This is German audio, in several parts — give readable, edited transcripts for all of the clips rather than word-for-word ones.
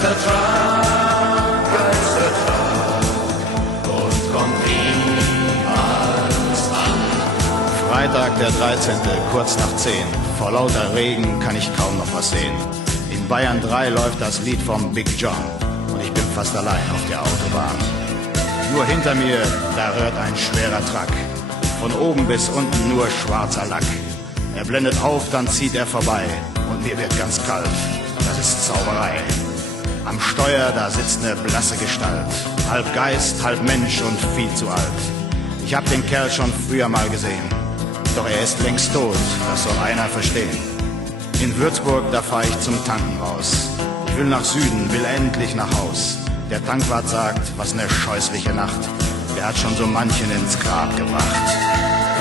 Geistertag und kommt niemals an. Freitag, der 13., kurz nach 10. Vor lauter Regen kann ich kaum noch was sehen. In Bayern 3 läuft das Lied vom Big John und ich bin fast allein auf der Autobahn. Nur hinter mir, da rührt ein schwerer Truck. Von oben bis unten nur schwarzer Lack. Er blendet auf, dann zieht er vorbei und mir wird ganz kalt. Das ist Zauberei. Am Steuer, da sitzt eine blasse Gestalt. Halb Geist, halb Mensch und viel zu alt. Ich hab den Kerl schon früher mal gesehen. Doch er ist längst tot, das soll einer verstehen. In Würzburg, da fahr ich zum Tanken raus. Ich will nach Süden, will endlich nach Haus. Der Tankwart sagt, was ne scheußliche Nacht. Der hat schon so manchen ins Grab gebracht.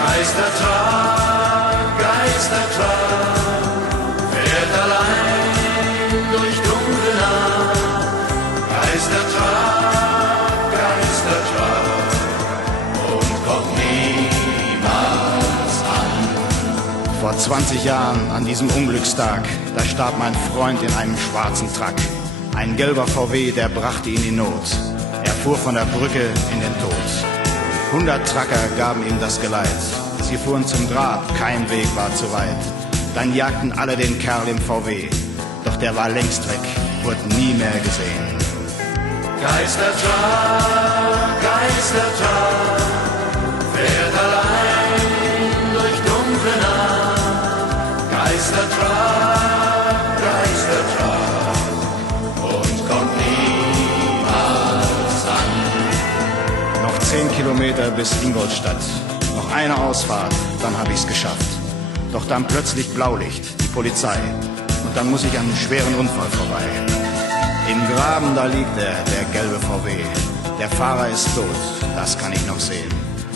Geistertag, Geistertag, fährt allein durch dunkle Nacht. Geistertag, Geistertag und kommt niemals an. Vor 20 Jahren, an diesem Unglückstag, da starb mein Freund in einem schwarzen Truck. Ein gelber VW, der brachte ihn in Not. Er fuhr von der Brücke in den Tod. 100 Trucker gaben ihm das Geleit. Sie fuhren zum Grab, kein Weg war zu weit. Dann jagten alle den Kerl im VW. Doch der war längst weg, wurde nie mehr gesehen. Geistertag, Geistertag, fährt allein durch dunkle Nacht. Geistertag, Geistertag und kommt niemals an. Noch 10 Kilometer bis Ingolstadt. Noch eine Ausfahrt, dann hab ich's geschafft. Doch dann plötzlich Blaulicht, die Polizei. Und dann muss ich an einem schweren Unfall vorbei. Im Graben, da liegt er, der gelbe VW. Der Fahrer ist tot, das kann ich noch sehen.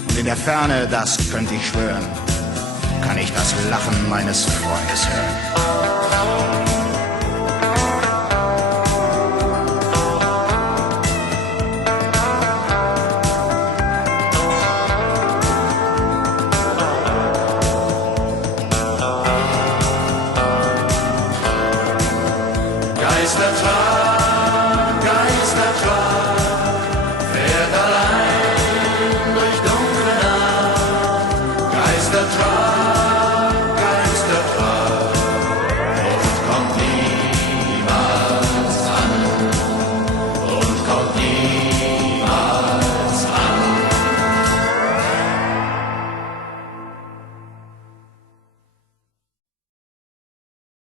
Und in der Ferne, das könnte ich schwören, kann ich das Lachen meines Freundes hören. Geistertag.